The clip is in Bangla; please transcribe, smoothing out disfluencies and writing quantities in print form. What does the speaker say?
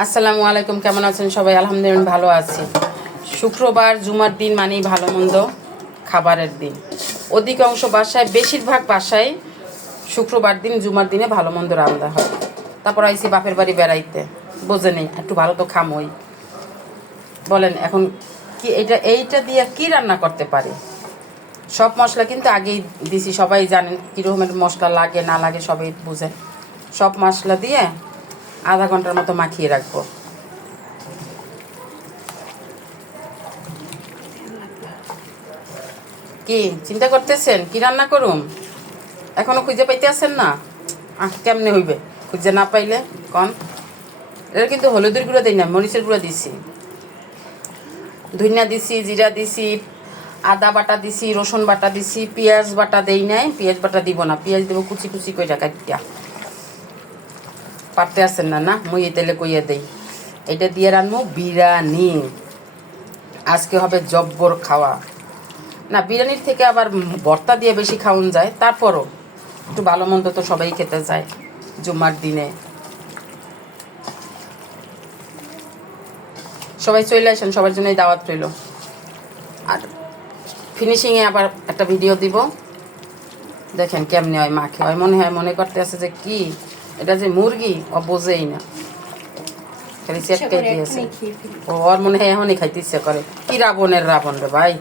আসসালামু আলাইকুম, কেমন আছেন সবাই? আলহামদুলিল্লাহ ভালো আছি। শুক্রবার জুমার দিন মানেই ভালো মন্দ খাবারের দিন। অধিকাংশ বাসায়, বেশিরভাগ বাসায় শুক্রবার দিন জুমার দিনে ভালো মন্দ রান্না হয়। তারপর আইসি বাপের বাড়ি বেড়াইতে, বোঝে নেই একটু ভালো তো খামই। বলেন এখন কি এইটা দিয়ে কি রান্না করতে পারি? সব মশলা কিন্তু আগেই দিছি, সবাই জানেন কীরকমের মশলা লাগে না লাগে সবাই বুঝেন। সব মশলা দিয়ে আধা ঘন্টার মতো মাখিয়ে রাখবো। কি চিন্তা করতেছেন কি রান্না করুম? এখনো খুঁজে পাইতে আছেন না? কেমনে হইবে খুঁজে না পাইলে? কন এটা কিন্তু হলুদের গুঁড়ো দিই না, মরিচের গুঁড়ো দিছি, ধনিয়া দিছি, জিরা দিছি, আদা বাটা দিছি, রসুন বাটা দিছি, পেঁয়াজ বাটা দেই নাই। পেঁয়াজ বাটা দিব না, পেঁয়াজ দেবো কুচি কুচি কইরা কাটিয়া। পারতে আসেন না? না মুই এই তেলে কইয়া দেই। এটা দিয়ে রান্নু বিরিয়ানি। আজকে হবে জব্বর খাওয়া। না, বিরিয়ানির থেকে আবার ভর্তা দিয়ে বেশি খাওয়ান যায়, তারপরও একটু ভালো মন্দ তো সবাই খেতে যায় জুম্মার দিনে। সবাই চলে আসেন, সবার জন্যই দাওয়াত রইল। আর ফিনিশিংয়ে আবার একটা ভিডিও দিব, দেখেন কেমনে হয় মাখে হয়। মনে করতে আছে যে কি এটা যে মুরগি, ও বোঝেই না, খালি চেটকাই দিয়েছে। ওর মনে হয় এখনই খাইতে ইচ্ছে করে। কি রাবণের রাবণ রে ভাই।